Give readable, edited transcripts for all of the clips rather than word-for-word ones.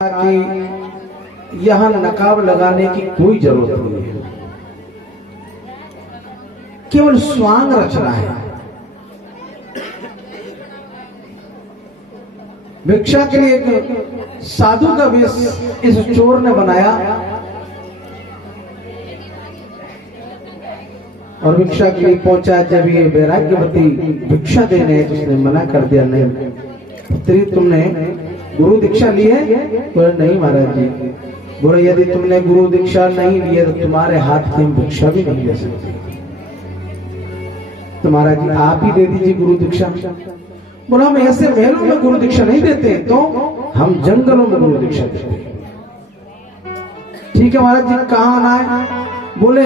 कि यहाँ नकाब लगाने की कोई जरूरत नहीं है, केवल स्वांग रचना है। भिक्षा के लिए एक साधु का वेश इस चोर ने बनाया और भिक्षा के लिए पहुंचा। जब ये वैराग्यवती भिक्षा देने तो उसने मना कर दिया, नहीं स्त्री तुमने गुरु दीक्षा ली है? बोले नहीं महाराज जी। बोले यदि तुमने गुरु दीक्षा नहीं ली है तो तुम्हारे हाथ की हम भिक्षा भी नहीं ले सकते, तो महाराज जी आप ही दे दीजिए गुरु दीक्षा। बोला हम ऐसे महलों में गुरु दीक्षा नहीं देते, तो हम जंगलों में गुरु दीक्षा देते। ठीक है महाराज जी, कहाँ आना है? बोले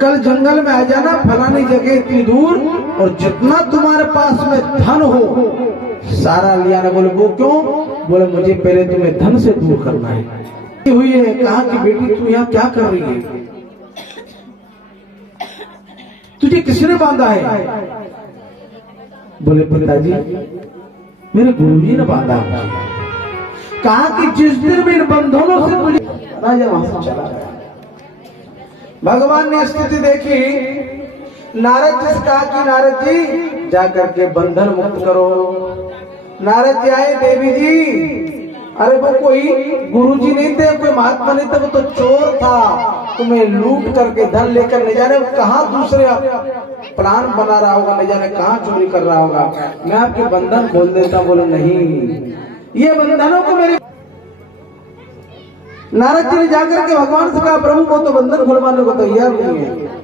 कल जंगल में आ जाना, फलानी जगह इतनी दूर, और जितना तुम्हारे पास में धन हो सारा लिया ना। बोले वो क्यों? बोले मुझे पहले तुम्हें धन से दूर करना है। हुई है, कहा कि बेटी तू यहाँ क्या कर रही है? तुझे किसने बांधा है? बोले पिताजी मेरे गुरुजी ने बांधा। कहा कि जिस दिन में इन बंधनों से मुझे, राजा वहां से चला गया। भगवान ने स्थिति देखी, नारद जी से कहा कि नारद जी जाकर के बंधन मुक्त करो। नारद जी आए, देवी जी अरे वो कोई गुरुजी नहीं थे, कोई महात्मा नहीं था, वो तो चोर था, तुम्हें लूट करके धन लेकर नहीं जाने कहाँ दूसरे प्लान बना रहा होगा, नहीं जाने कहाँ चोरी कर रहा होगा, मैं आपके बंधन खोल देता। बोले नहीं, ये बंधनों को मेरे। नारद जी ने जाकर के भगवान से कहा प्रभु को तो बंधन खुलवाने को तैयार नहीं है।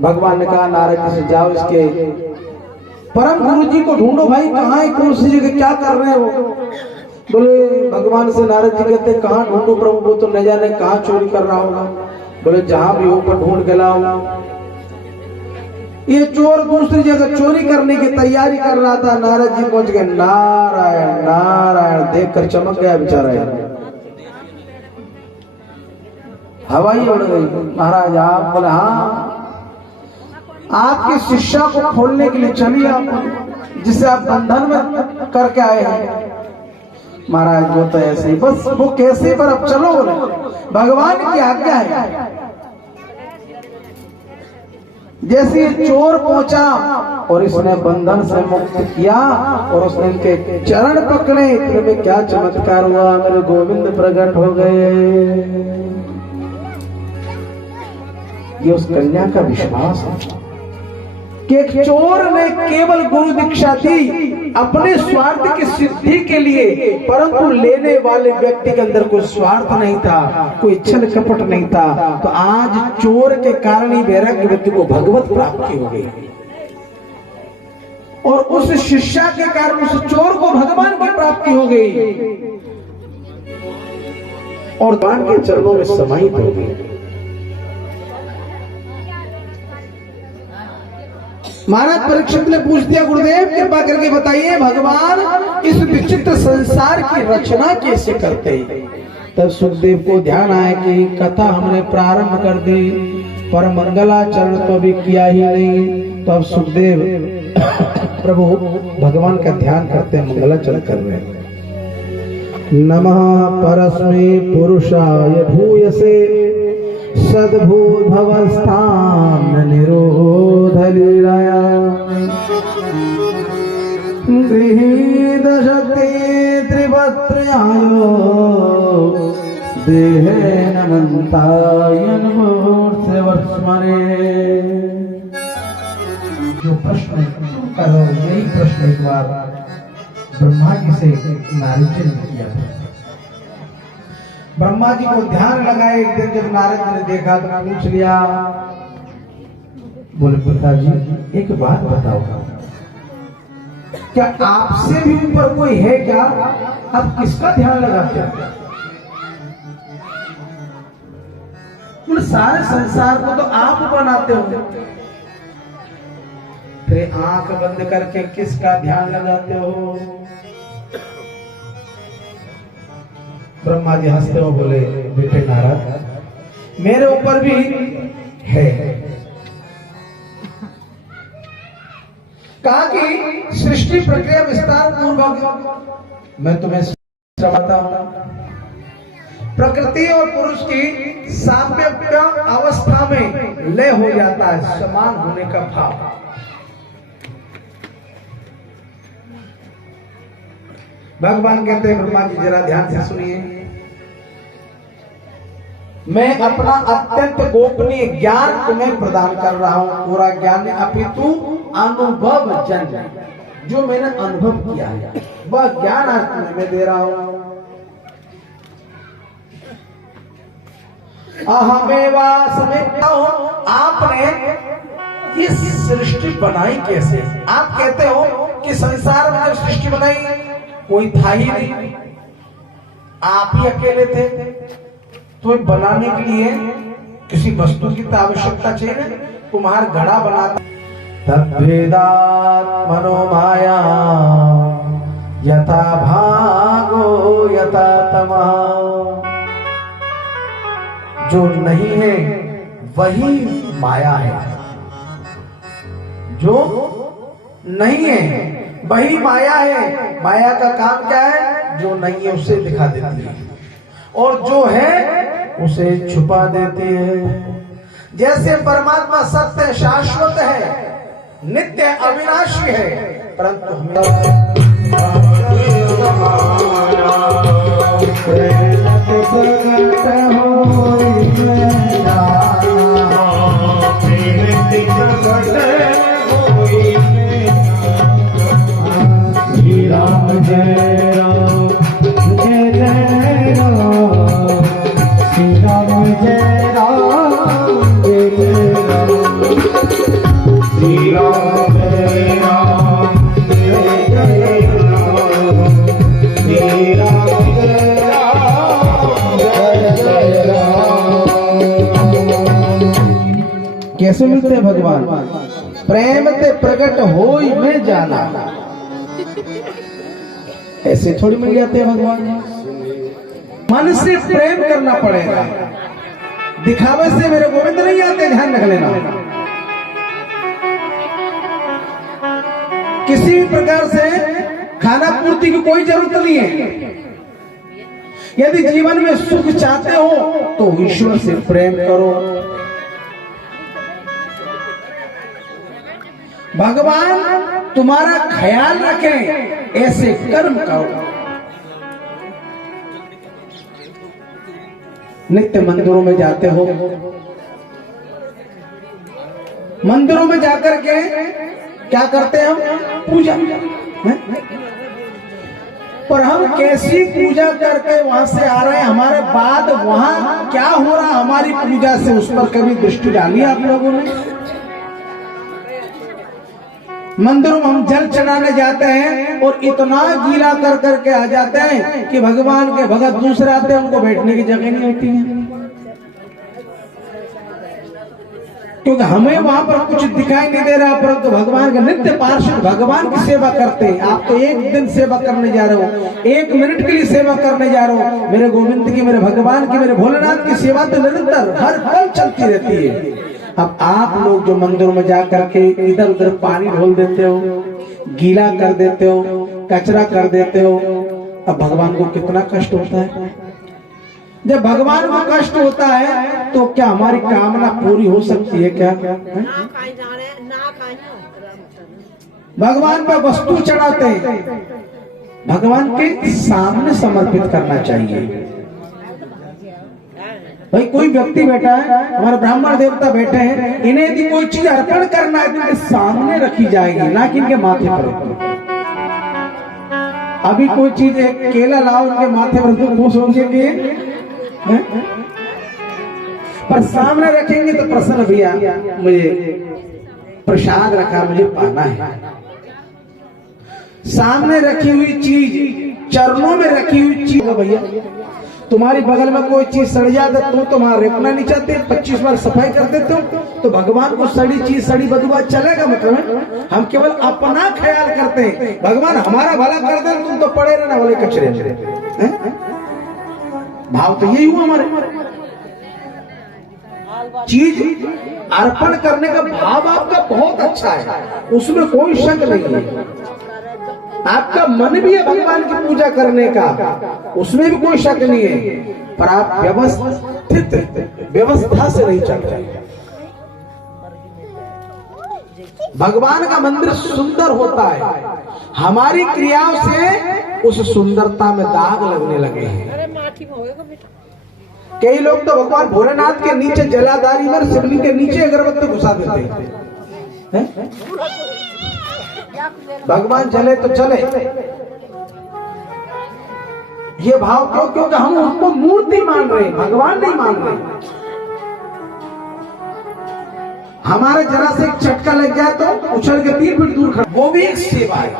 भगवान ने कहा नारद जी से जाओ इसके परम गुरु जी को ढूंढो, भाई कहाँ है, कौन सी जगह, क्या कर रहे हो? बोले भगवान से नारद जी कहते कहाँ ढूंढो प्रभु, वो तो न जाने कहाँ चोरी कर रहा होगा। बोले जहां भी हो पर ढूंढ के लाओ। ये चोर दूसरी जगह चोरी करने की तैयारी कर रहा था। नारद जी पहुंच गए, नारायण नारायण देखकर चमक गया बेचारा, हवा ही उड़ गई। महाराज आप? बोले हाँ, आपकी शिष्या को खोलने के लिए चलिए आप, जिसे आप बंधन में करके आए हैं। महाराज वो तो ऐसे ही, बस वो कैसे, पर अब चलो। बोले भगवान की आज्ञा है। जैसे चोर पहुंचा और इसने बंधन से मुक्त किया और उसने इनके चरण पकड़े, इतने में क्या चमत्कार हुआ, मेरे गोविंद प्रकट हो गए। ये उस कन्या का विश्वास है कि एक चोर ने केवल गुरु दीक्षा दी अपने स्वार्थ की सिद्धि के लिए, परंतु लेने वाले व्यक्ति के अंदर कोई स्वार्थ नहीं था, कोई छल कपट नहीं था। तो आज चोर के कारण ही वैराग्य व्यक्ति को भगवत प्राप्ति हो गई, और उस शिष्या के कारण उस चोर को भगवान की प्राप्ति हो गई और भगवान के चरणों में समाहित हो गई। महाराज परीक्षित ने पूछ दिया, गुरुदेव कृपा करके बताइए भगवान इस विचित्र संसार की रचना कैसे करते हैं? तब सुखदेव को ध्यान आया कि कथा हमने प्रारंभ कर दी पर मंगलाचरण तो अभी किया ही नहीं। तो अब सुखदेव प्रभु भगवान का ध्यान करते हैं, मंगलाचरण कर रहे हैं। नमः परस्मै पुरुषाय भूयसे सद्भूत भवस्थान निरोध लीलाया गृहीत शक्ति त्रिवत्र्यायो देहेन मंतायन मूर्ति वर्ष्मणे। जो प्रश्न करो, यही प्रश्न एक बार ब्रह्मा जी से नारद जी ने किया था। ब्रह्मा जी को ध्यान लगाए, एक दिन जब नारद जी ने देखा तो पूछ लिया, बोले पिताजी एक बात बताओ, क्या आपसे भी ऊपर कोई है क्या? आप किसका ध्यान लगाते हो? बोले सारे संसार को तो आप बनाते हो, फिर आंख बंद करके किसका ध्यान लगाते हो? ब्रह्मा जी हंसते हो बोले, बेटे नारद मेरे ऊपर भी है, कहा कि सृष्टि प्रक्रिया विस्तार पूर्वक मैं तुम्हें बताता हूं। प्रकृति और पुरुष की साम्यप्य अवस्था में लय हो जाता है, समान होने का भाव। भगवान कहते हैं ब्रह्मा जी जरा ध्यान से सुनिए, मैं अपना अत्यंत गोपनीय ज्ञान तुम्हें प्रदान कर रहा हूं। पूरा ज्ञान अपितु अनुभव जन, जो मैंने अनुभव किया है वह ज्ञान आज तुम्हें मैं दे रहा हूं। अहमेवा समझता हूं आपने ये सृष्टि बनाई कैसे। आप कहते हो कि संसार में जब सृष्टि बनाई कोई था ही नहीं, आप ही अकेले थे, तो बनाने के लिए किसी वस्तु की तो आवश्यकता चाहिए, तुम्हारा घड़ा बनाता। तद्वेदात् मनोमाया यथा भागो यथा तमा, जो नहीं है वही माया है, जो नहीं है वही माया है। माया का काम क्या है, जो नहीं है उसे दिखा देती है और जो है उसे छुपा देती है। जैसे परमात्मा सत्य शाश्वत है, नित्य अविनाशी है, परंतु कैसे मिलते हैं भगवान, प्रेम ते प्रकट होई में जाना, ऐसे थोड़ी मिल जाते हैं भगवान। मन से प्रेम करना पड़ेगा, दिखावे से मेरे गोविंद नहीं आते, ध्यान रख लेना। किसी भी प्रकार से खाना पूर्ति की कोई जरूरत नहीं है। यदि जीवन में सुख चाहते हो तो ईश्वर से प्रेम करो। भगवान तुम्हारा ख्याल रखें, ऐसे कर्म करो। नित्य मंदिरों में जाते हो, मंदिरों में जाकर के क्या करते हैं हम, पूजा। पर हम कैसी पूजा करके वहां से आ रहे हैं, हमारे बाद वहां क्या हो रहा हमारी पूजा से, उस पर कभी दृष्टि डाली आप लोगों ने। मंदिरों में हम जल चढ़ाने जाते हैं और इतना गीला कर करके आ जाते हैं कि भगवान के भगत दूसरे आते हैं, उनको बैठने की जगह नहीं होती है, क्योंकि हमें वहां पर कुछ दिखाई नहीं दे रहा। परंतु भगवान का नित्य पार्षद भगवान की सेवा करते हैं। आप तो एक दिन सेवा करने जा रहे हो, एक मिनट के लिए सेवा करने जा रहे हो। मेरे गोविंद की, मेरे भगवान की, मेरे भोलेनाथ की सेवा तो निरंतर हर पल चलती रहती है। अब आप लोग जो मंदिरों में जाकर के इधर उधर पानी ढोल देते हो, गीला कर देते हो, कचरा कर देते हो, अब भगवान को कितना कष्ट होता है। जब भगवान को कष्ट होता है तो क्या हमारी कामना पूरी हो सकती है क्या? भगवान पर वस्तु चढ़ाते हैं, भगवान के सामने समर्पित करना चाहिए। भाई कोई व्यक्ति बैठा है, हमारे ब्राह्मण देवता बैठे हैं, इन्हें यदि कोई चीज अर्पण करना है तो इनके सामने रखी जाएगी, ना कि इनके माथे पर। अभी कोई चीज एक केला लाओ इनके माथे पर तो खुश होंगे, पर सामने रखेंगे तो प्रसन्न भैया मुझे प्रसाद रखा, मुझे पाना है। सामने रखी हुई चीज, चरणों में रखी हुई चीज, भैया तुम्हारी बगल में कोई चीज सड़ जाए तो तुम्हारा रेपना नहीं चाहते, 25 बार सफाई कर देते हो, तो भगवान को सड़ी चीज सड़ी बदबू चलेगा? मतलब हम केवल अपना ख्याल करते हैं, भगवान हमारा भला कर दे, तुम तो पड़े रहना वाले कचरे में। भाव तो यही हुआ हमारे। चीज अर्पण करने का भाव आपका बहुत अच्छा है, उसमें कोई शक नहीं है। आपका मन भी है भगवान की पूजा करने का, उसमें भी कोई शक नहीं है, पर आप व्यवस्था से नहीं चल रहे। भगवान का मंदिर सुंदर होता है, हमारी क्रियाओं से उस सुंदरता में दाग लगने लगे हैं। कई लोग तो भगवान भोलेनाथ के नीचे जलाधारी में शिवलिंग के नीचे अगरबत्ती घुसा देते हैं। भगवान जले तो चले, ये भाव क्यों? क्योंकि हम उनको मूर्ति मान रहे हैं, भगवान नहीं मान रहे। हमारे जरा से एक झटका लग जाए तो उछल के 3 फीट दूर खड़ा, वो भी एक सेवा है।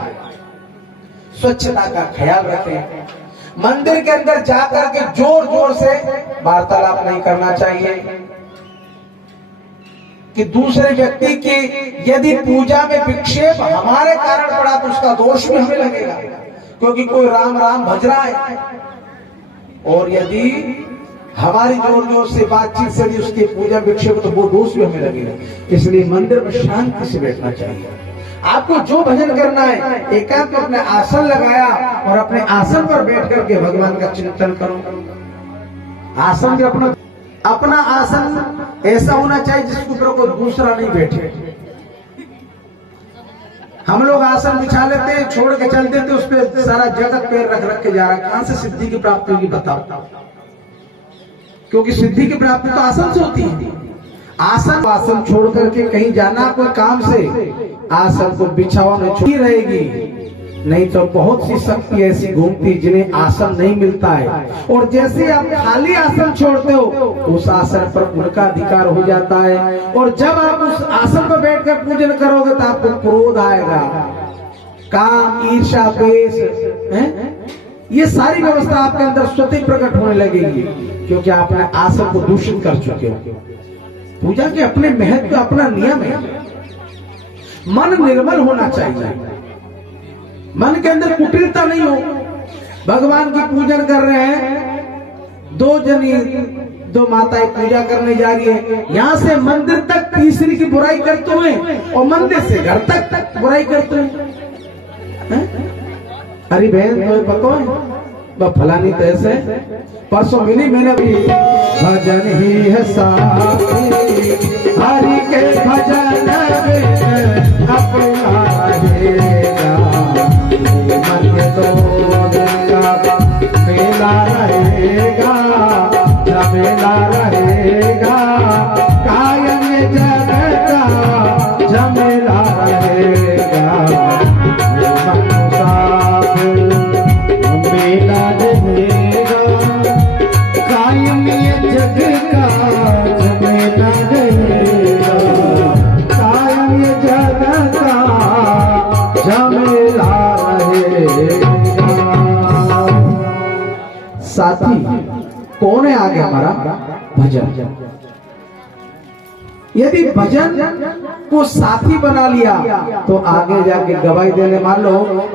स्वच्छता का ख्याल रखें, मंदिर के अंदर जाकर के जोर जोर से वार्तालाप नहीं करना चाहिए कि दूसरे व्यक्ति की यदि पूजा में विक्षेप हमारे कारण पड़ा तो उसका दोष भी हमें लगेगा, क्योंकि कोई राम राम भज रहा है, और यदि हमारी जोर जोर से बातचीत से भी उसकी पूजा विक्षेप तो वो दोष भी हमें लगेगा। इसलिए मंदिर में शांति से बैठना चाहिए। आपको जो भजन करना है एकांत में अपने आसन लगाया और अपने आसन पर बैठ करके भगवान का चिंतन करो। आसन भी अपना आसन ऐसा होना चाहिए जिसके ऊपर कोई दूसरा नहीं बैठे। हम लोग आसन बिछा लेते हैं, छोड़ के चल देते, उस पर सारा जगत पैर रख रख के जा रहा है। कहां से सिद्धि की प्राप्ति होगी बताओ? क्योंकि सिद्धि की प्राप्ति तो आसन से होती है। आसन छोड़ करके कहीं जाना कोई काम से, आसन को बिछावा में छुट्टी रहेगी, नहीं तो बहुत सी शक्ति ऐसी घूमती जिन्हें आसन नहीं मिलता है। और जैसे आप खाली आसन छोड़ते हो उस आसन पर उनका अधिकार हो जाता है, और जब आप उस आसन पर बैठकर पूजन करोगे तो आपको क्रोध आएगा, काम, ईर्ष्या, द्वेष, ये सारी व्यवस्था आपके अंदर स्वतः प्रकट होने लगेगी, क्योंकि आपने आसन को दूषित कर चुके हो। पूजा के अपने महत्व, अपना नियम है। मन निर्मल होना चाहिए, मन के अंदर कुटिलता नहीं हो। भगवान की पूजन कर रहे हैं, दो माताएं पूजा करने जा रही है, यहाँ से मंदिर तक तीसरी की बुराई करते हुए और मंदिर से घर तक बुराई करते हुए। अरे बहन तो पता है फलानी तैसे परसों मिली, मैंने भी भजन ही है साथी, हरि के भजन अपना रहेगा, मन तो मेला रहेगा, झमेला रहेगा, कायम जगत का झमेला रहेगा, मेला रहेगा, कायम जग का झमेला रहेगा, कायम जग का झमेला रहेगा। साथी कौन है आगे? हमारा भजन। यदि भजन को साथी बना लिया तो आगे जाके गवाही देने, मान लो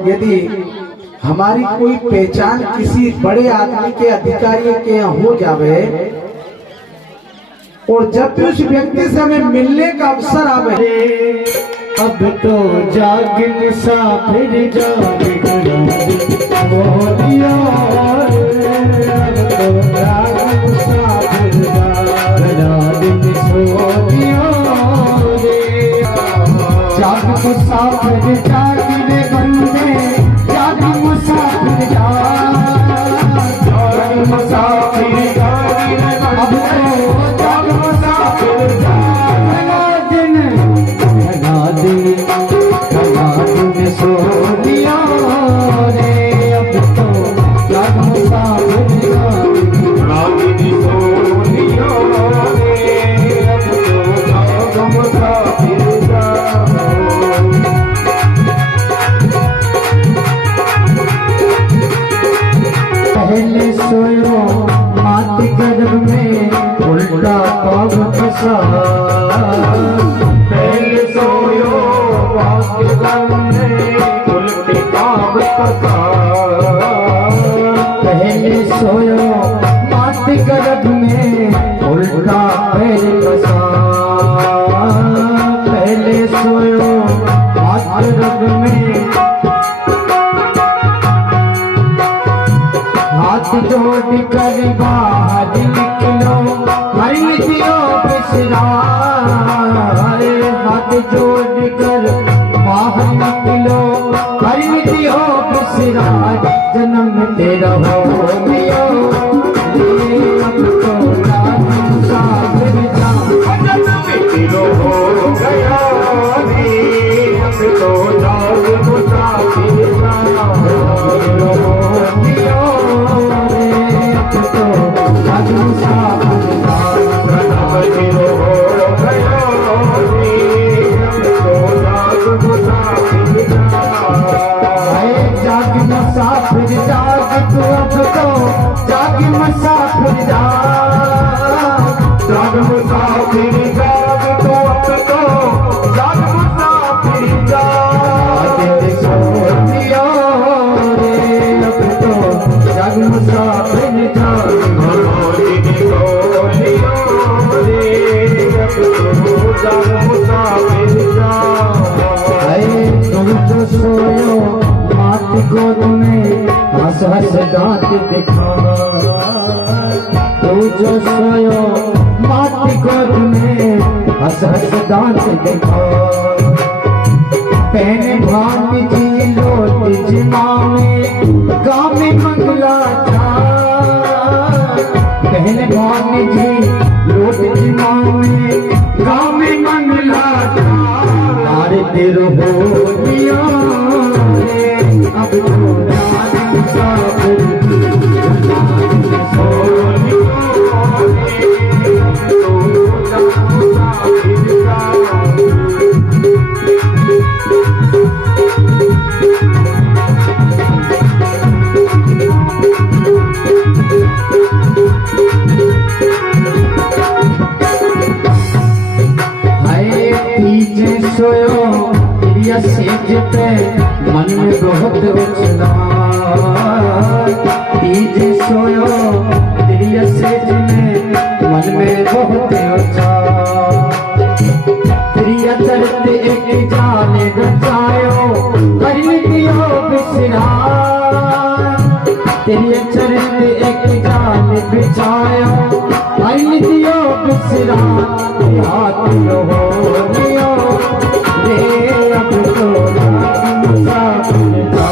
यदि हमारी कोई पहचान किसी बड़े आदमी के, अधिकारी के यहाँ हो जावे, और जब भी उस व्यक्ति से हमें मिलने का अवसर आवे, अब तो जाग मुसाफिर जाग मोदिया, अब तो जाग मुसाफिर जाग मुसाफिर जाग रे बंदे, जाग मुसाफिर जाग मुसाफिर जाग रे बंदे, अब तो जाग मुसाफिर जाग, दिन सो दिया रे, अब तो जाग मुसाफिर जाग दिन सो दिया रे, अब तो जाग मुसाफिर जाग। पहले सोयो मात गर्भ में उल्टा पाग फंसा, पहले सोयो मात गर्भ में उल्टी पाग फंसा, पहले सोयो मात गर्भ में उल्टा पैर फंसा। जोड़ कर बाहर निकलो हरि दियो बिसराए, हाथ जोड़ कर बाहर निकलो हरि दियो बिसराए, जन्म तेरा हो गया अब तो राज मुसाफिर जा, जन्म तेरा हो गया अब तो राज मुसाफिर जा, मुसाफिर जाग तू अब तो जाग मुसाफिर जाग मुसाफिर जाग तू अब तो जाग मुसाफिर जाग सोनियो रे अब तो जाग मुसाफिर जाग जाग मुसाफिर तुम तो सोयो मात गोद में हंस हंस दांत दिखा, तू जो सोयो मात गोद में हंस हंस दांत दिखा, पहने भान जी लोट जिमावे गाँव में मंगला था, पहने भान जी लोट जिमावे गाँव में मंगला था, मारे तेरो हो दिया अब तो राज मुसाफिर सोयो प्रिय सेज पे मन में बहुत उछला, पीछे सोयो प्रिय सेज में मन में बहुत उछला, प्रिय चरते एक जाने बचायो करी दियो बिसरा, प्रिय चरते एक जान बिछायो करी दियो बिसरा, हाथ हो लियो अब तो मुसाफिर जा,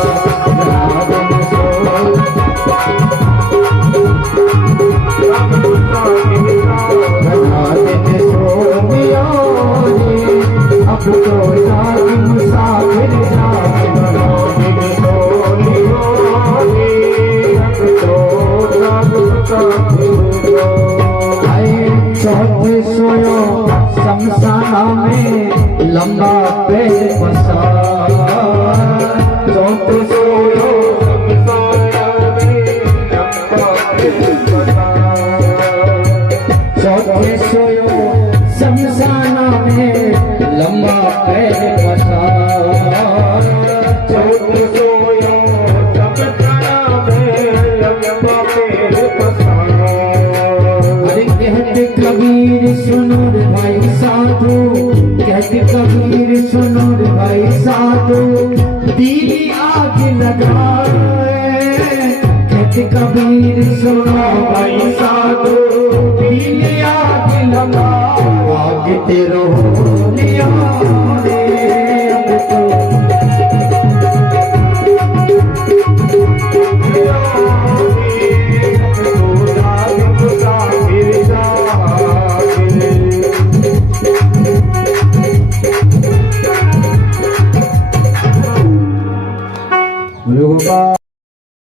अब तो राज मुसाफिर जा, चौथे सोयो शमशाना में लंबा पेड़ पसा, चौथे सोयो चौथे सोयो शमशाना में लंबा पेड़ पसा, चौथे सोयो शमशाना में लंबा पेड़ पसा, कहते कबीर सुनो रे भाई साधु, कहते कबीर सुनो रे भाई साधु, दीदी आग लगाए, कहते कबीर सुनो भाई साधु, दीदी आग लगाओ, आग तेरो लिया